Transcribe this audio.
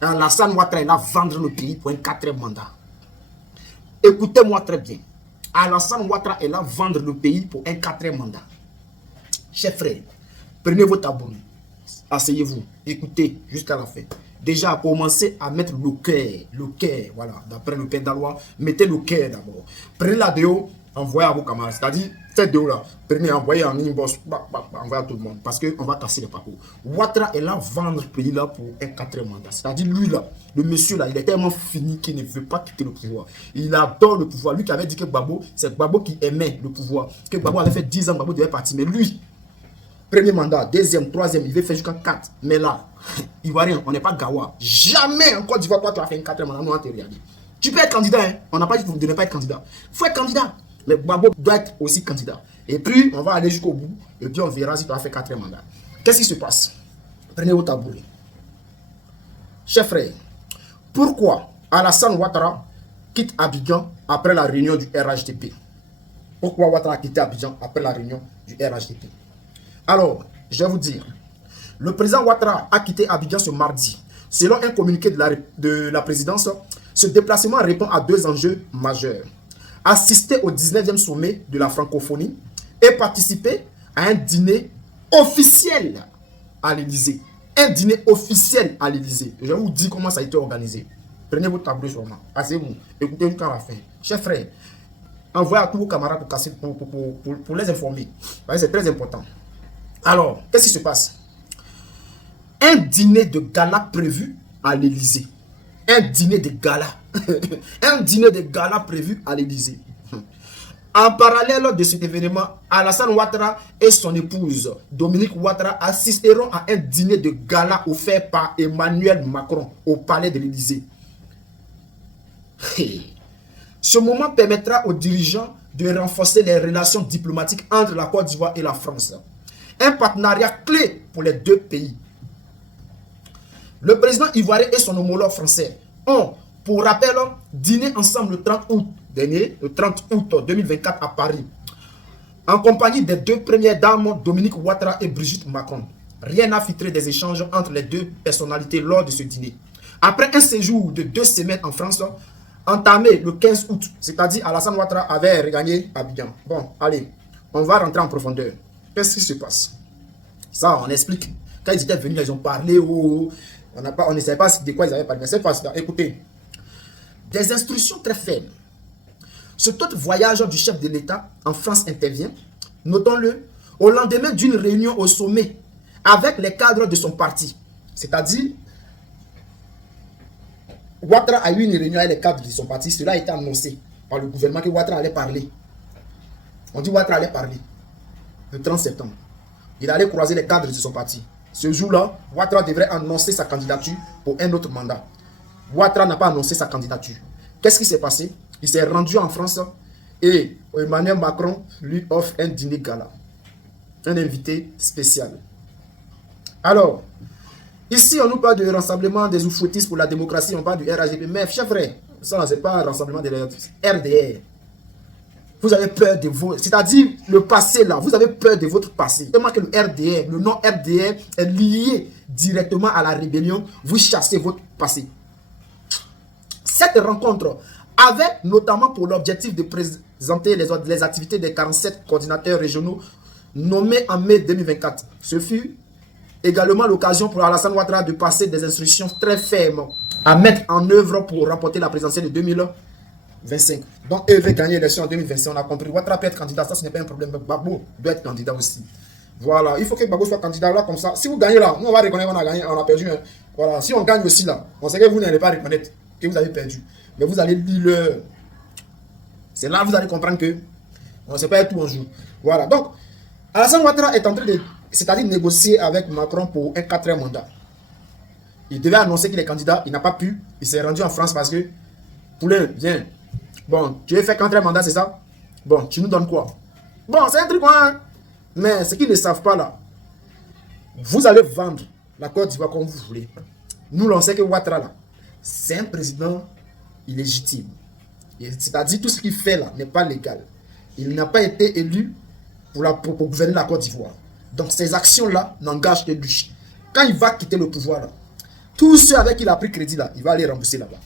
Alassane Ouattara est là vendre le pays pour un quatrième mandat. Écoutez-moi très bien. Alassane Ouattara est là vendre le pays pour un quatrième mandat. Chers frères, prenez vos tabous, asseyez-vous, écoutez jusqu'à la fin. Déjà, commencez à mettre le cœur, voilà, d'après le père d'Alois, mettez le cœur d'abord. Prenez la déo, envoyez à vos camarades, c'est-à-dire, cette déo-là, prenez, envoyez en inbox, envoyez à tout le monde, parce qu'on va casser les parcours. Ouattara est là vendre le pays là pour un quatrième mandat, c'est-à-dire, lui là, le monsieur là, il est tellement fini qu'il ne veut pas quitter le pouvoir. Il adore le pouvoir. Lui qui avait dit que Gbagbo, c'est Gbagbo qui aimait le pouvoir, que Gbagbo avait fait 10 ans, Gbagbo devait partir, mais lui, premier mandat, deuxième, troisième, il veut faire jusqu'à 4. Mais là, Ivoirien, on n'est pas Gawa. Jamais en Côte d'Ivoire, toi, tu as fait une quatrième mandat, nous, on te regarde. Tu peux être candidat, hein? On n'a pas dit de ne pas être candidat. Il faut être candidat. Mais Gbagbo doit être aussi candidat. Et puis, on va aller jusqu'au bout. Et puis, on verra si tu as fait quatrième mandat. Qu'est-ce qui se passe? Prenez vos tabourets. Chers frères, pourquoi Alassane Ouattara quitte Abidjan après la réunion du RHDP? Pourquoi Ouattara a quitté Abidjan après la réunion du RHDP? Alors, je vais vous dire, le président Ouattara a quitté Abidjan ce mardi. Selon un communiqué de la présidence, ce déplacement répond à deux enjeux majeurs. Assister au 19e sommet de la francophonie et participer à un dîner officiel à l'Élysée. Un dîner officiel à l'Élysée. Je vais vous dire comment ça a été organisé. Prenez votre tableau sur moi. Asseyez-vous. Écoutez jusqu'à la fin. Chers frères, envoyez à tous vos camarades pour les informer. C'est très important. Alors, qu'est-ce qui se passe? Un dîner de gala prévu à l'Élysée. Un dîner de gala. Un dîner de gala prévu à l'Élysée. En parallèle de cet événement, Alassane Ouattara et son épouse Dominique Ouattara assisteront à un dîner de gala offert par Emmanuel Macron au palais de l'Élysée. Ce moment permettra aux dirigeants de renforcer les relations diplomatiques entre la Côte d'Ivoire et la France. Un partenariat clé pour les deux pays. Le président ivoirien et son homologue français ont, pour rappel, dîné ensemble le 30 août dernier, le 30 août 2024 à Paris, en compagnie des deux premières dames, Dominique Ouattara et Brigitte Macron. Rien n'a filtré des échanges entre les deux personnalités lors de ce dîner. Après un séjour de 2 semaines en France, entamé le 15 août, c'est-à-dire Alassane Ouattara avait regagné Abidjan. Bon, allez, on va rentrer en profondeur. Qu'est-ce qui se passe? Ça, on explique. Quand ils étaient venus, ils ont parlé. On ne savait pas de quoi ils avaient parlé. Mais cette fois-ci, écoutez. Des instructions très faibles. Ce tout voyage du chef de l'État en France intervient, notons-le, au lendemain d'une réunion au sommet avec les cadres de son parti. C'est-à-dire, Ouattara a eu une réunion avec les cadres de son parti. Cela a été annoncé par le gouvernement que Ouattara allait parler. On dit Ouattara allait parler. Le 30 septembre. Il allait croiser les cadres de son parti. Ce jour-là, Ouattara devrait annoncer sa candidature pour un autre mandat. Ouattara n'a pas annoncé sa candidature. Qu'est-ce qui s'est passé? Il s'est rendu en France et Emmanuel Macron lui offre un dîner gala. Un invité spécial. Alors, ici, on nous parle du rassemblement des oufouettistes pour la démocratie, on parle du RHDP. Mais, chers frères, ça, c'est pas un rassemblement des RDR. Vous avez peur de vos... C'est-à-dire, le passé, là, vous avez peur de votre passé. Tellement que le RDR, le nom RDR est lié directement à la rébellion. Vous chassez votre passé. Cette rencontre avait notamment pour l'objectif de présenter les activités des 47 coordinateurs régionaux nommés en mai 2024. Ce fut également l'occasion pour Alassane Ouattara de passer des instructions très fermes à mettre en œuvre pour remporter la présidentielle de 2025. Donc, eux veulent gagner l'élection en 2025. On a compris. Ouattara peut être candidat, ça ce n'est pas un problème. Gbagbo doit être candidat aussi. Voilà, il faut que Gbagbo soit candidat là comme ça. Si vous gagnez là, nous on va reconnaître qu'on a gagné, on a perdu. Hein. Voilà, si on gagne aussi là, on sait que vous n'allez pas reconnaître que vous avez perdu. Mais vous allez lire le... C'est là que vous allez comprendre que on ne sait pas tout un jour. Voilà, donc Alassane Ouattara est en train de, c'est-à-dire négocier avec Macron pour un 4e mandat. Il devait annoncer qu'il est candidat, il n'a pas pu. Il s'est rendu en France parce que Poulain, viens. Bon, tu veux faire 4e mandat, c'est ça? Bon, tu nous donnes quoi? Bon, c'est un truc, hein? Mais ce qu'ils ne savent pas là, vous allez vendre la Côte d'Ivoire comme vous voulez. Nous, on sait que Ouattara là, c'est un président illégitime. C'est-à-dire tout ce qu'il fait là n'est pas légal. Il n'a pas été élu pour gouverner la Côte d'Ivoire. Donc ces actions-là n'engagent que lui. Quand il va quitter le pouvoir, là, Tous ceux avec qui il a pris crédit là, il va aller rembourser là-bas.